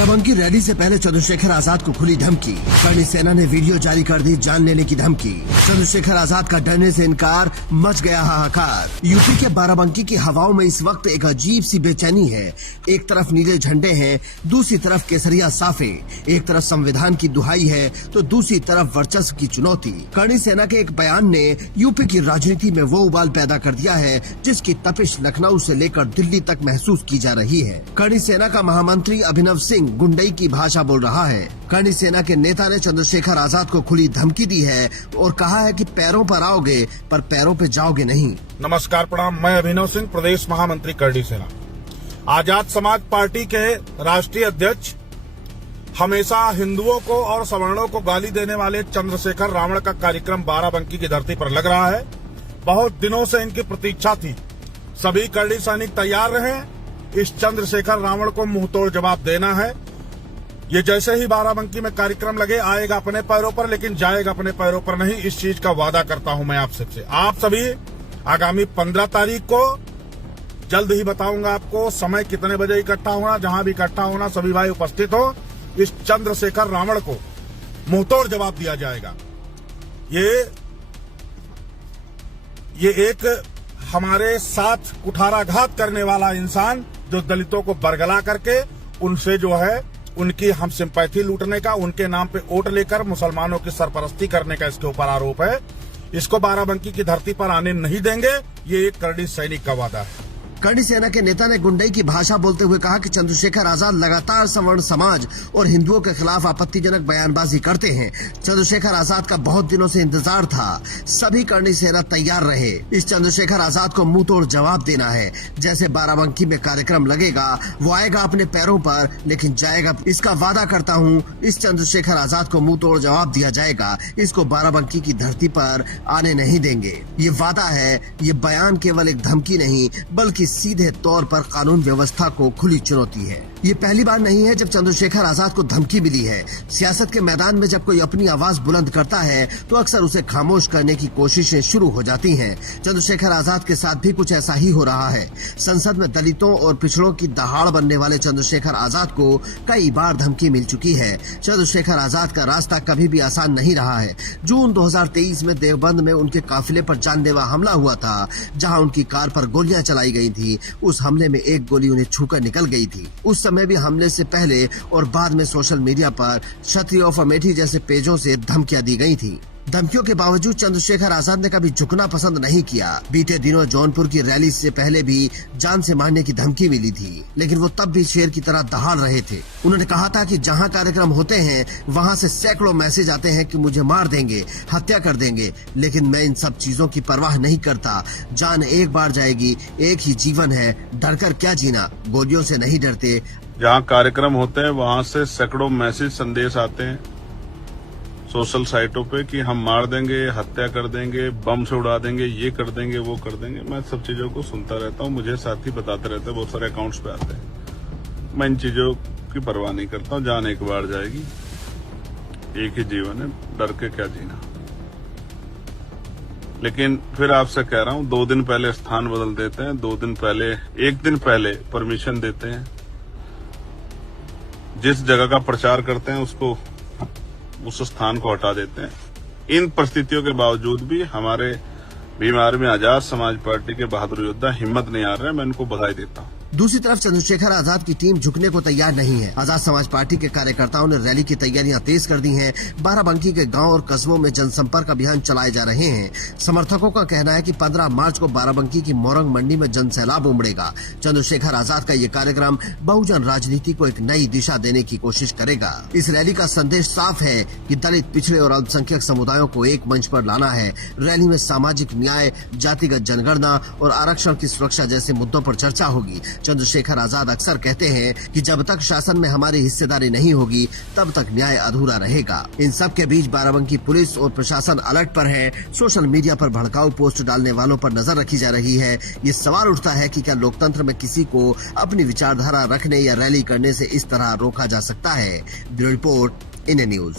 Barabanki rally से पहले चंद्रशेखर आजाद को खुली धमकी। करणी सेना ने वीडियो जारी कर दी जान लेने की धमकी। चंद्रशेखर आजाद का डरने से इनकार, मच गया हाहाकार। यूपी के बाराबंकी की हवाओं में इस वक्त एक अजीब सी बेचैनी है। एक तरफ नीले झंडे हैं, दूसरी तरफ केसरिया साफे। एक तरफ संविधान की दुहाई है तो दूसरी तरफ वर्चस्व की चुनौती। करणी सेना के एक बयान ने यूपी की राजनीति में वो उबाल पैदा कर दिया है जिसकी तपिश लखनऊ से लेकर दिल्ली तक महसूस की जा रही है। करणी सेना का महामंत्री अभिनव सिंह गुंडई की भाषा बोल रहा है। करणी सेना के नेता ने चंद्रशेखर आजाद को खुली धमकी दी है और कहा है कि पैरों पर आओगे पर पैरों पे जाओगे नहीं। नमस्कार, प्रणाम। मैं अभिनव सिंह, प्रदेश महामंत्री करणी सेना। आजाद समाज पार्टी के राष्ट्रीय अध्यक्ष हमेशा हिंदुओं को और सवर्णों को गाली देने वाले चंद्रशेखर रावण का कार्यक्रम बाराबंकी की धरती पर लग रहा है। बहुत दिनों से इनकी प्रतीक्षा थी। सभी करणी सैनिक तैयार रहे। इस चंद्रशेखर रावण को मुंहतोड़ जवाब देना है। ये जैसे ही बाराबंकी में कार्यक्रम लगे आएगा अपने पैरों पर, लेकिन जाएगा अपने पैरों पर नहीं। इस चीज का वादा करता हूं मैं आप सबसे। आप सभी आगामी 15 तारीख को जल्द ही बताऊंगा आपको समय कितने बजे इकट्ठा होना। जहां भी इकट्ठा होना सभी भाई उपस्थित हो। इस चंद्रशेखर रावण को मुंहतोड़ जवाब दिया जाएगा। ये एक हमारे साथ कुठाराघात करने वाला इंसान जो दलितों को बरगला करके उनसे जो है उनकी हम सिंपैथी लूटने का, उनके नाम पे वोट लेकर मुसलमानों की सरपरस्ती करने का इसके ऊपर आरोप है। इसको बाराबंकी की धरती पर आने नहीं देंगे। ये एक करणी सैनिक का वादा है। करणी सेना के नेता ने गुंडई की भाषा बोलते हुए कहा कि चंद्रशेखर आजाद लगातार सवर्ण समाज और हिंदुओं के खिलाफ आपत्तिजनक बयानबाजी करते हैं। चंद्रशेखर आजाद का बहुत दिनों से इंतजार था। सभी करणी सेना तैयार रहे। इस चंद्रशेखर आजाद को मुंह तोड़ जवाब देना है। जैसे बाराबंकी में कार्यक्रम लगेगा वो आएगा अपने पैरों पर लेकिन जाएगा। इसका वादा करता हूँ, इस चंद्रशेखर आजाद को मुंह तोड़ जवाब दिया जाएगा। इसको बाराबंकी की धरती पर आने नहीं देंगे। ये वादा है। ये बयान केवल एक धमकी नहीं बल्कि सीधे तौर पर कानून व्यवस्था को खुली चुनौती है। ये पहली बार नहीं है जब चंद्रशेखर आजाद को धमकी मिली है। सियासत के मैदान में जब कोई अपनी आवाज बुलंद करता है तो अक्सर उसे खामोश करने की कोशिशें शुरू हो जाती हैं। चंद्रशेखर आजाद के साथ भी कुछ ऐसा ही हो रहा है। संसद में दलितों और पिछड़ों की दहाड़ बनने वाले चंद्रशेखर आजाद को कई बार धमकी मिल चुकी है। चंद्रशेखर आजाद का रास्ता कभी भी आसान नहीं रहा है। जून 2023 में देवबंद में उनके काफिले पर जानलेवा हमला हुआ था, जहाँ उनकी कार पर गोलियां चलाई गई थी। उस हमले में एक गोली उन्हें छूकर निकल गई थी। उस समय भी हमले से पहले और बाद में सोशल मीडिया पर क्षत्रिय ऑफ अमेठी जैसे पेजों से धमकियां दी गई थी। धमकियों के बावजूद चंद्रशेखर आजाद ने कभी झुकना पसंद नहीं किया। बीते दिनों जौनपुर की रैली से पहले भी जान से मारने की धमकी मिली थी, लेकिन वो तब भी शेर की तरह दहाड़ रहे थे। उन्होंने कहा था कि जहां कार्यक्रम होते हैं वहां से सैकड़ों मैसेज आते हैं कि मुझे मार देंगे, हत्या कर देंगे, लेकिन मैं इन सब चीजों की परवाह नहीं करता। जान एक बार जाएगी, एक ही जीवन है, डरकर क्या जीना, गोलियों से नहीं डरते। जहाँ कार्यक्रम होते हैं वहाँ से सैकड़ों मैसेज संदेश आते हैं सोशल साइटों पे कि हम मार देंगे, हत्या कर देंगे, बम से उड़ा देंगे, ये कर देंगे, वो कर देंगे। मैं सब चीजों को सुनता रहता हूँ। मुझे साथी बताते रहते हैं, बहुत सारे अकाउंट्स पे आते हैं। मैं इन चीजों की परवाह नहीं करता हूँ। जान एक बार जाएगी, एक ही जीवन है, डर के क्या जीना। लेकिन फिर आपसे कह रहा हूँ, 2 दिन पहले स्थान बदल देते हैं, 2 दिन पहले, 1 दिन पहले परमिशन देते हैं। जिस जगह का प्रचार करते हैं उसको, उस स्थान को हटा देते हैं। इन परिस्थितियों के बावजूद भी हमारे बीमार में आजाद समाज पार्टी के बहादुर योद्धा हिम्मत नहीं हार रहे। मैं इनको बधाई देता हूँ। दूसरी तरफ चंद्रशेखर आजाद की टीम झुकने को तैयार नहीं है। आजाद समाज पार्टी के कार्यकर्ताओं ने रैली की तैयारियां तेज कर दी हैं। बाराबंकी के गांव और कस्बों में जनसंपर्क अभियान चलाए जा रहे हैं। समर्थकों का कहना है कि 15 मार्च को बाराबंकी की मोरंग मंडी में जनसैलाब उमड़ेगा। चंद्रशेखर आजाद का ये कार्यक्रम बहुजन राजनीति को एक नई दिशा देने की कोशिश करेगा। इस रैली का संदेश साफ है कि दलित, पिछड़े और अल्पसंख्यक समुदायों को एक मंच पर लाना है। रैली में सामाजिक न्याय, जातिगत जनगणना और आरक्षण की सुरक्षा जैसे मुद्दों पर चर्चा होगी। चंद्रशेखर आजाद अक्सर कहते हैं कि जब तक शासन में हमारी हिस्सेदारी नहीं होगी तब तक न्याय अधूरा रहेगा। इन सब के बीच बाराबंकी पुलिस और प्रशासन अलर्ट पर है। सोशल मीडिया पर भड़काऊ पोस्ट डालने वालों पर नजर रखी जा रही है। ये सवाल उठता है कि क्या लोकतंत्र में किसी को अपनी विचारधारा रखने या रैली करने से इस तरह रोका जा सकता है। Bureau report, India news.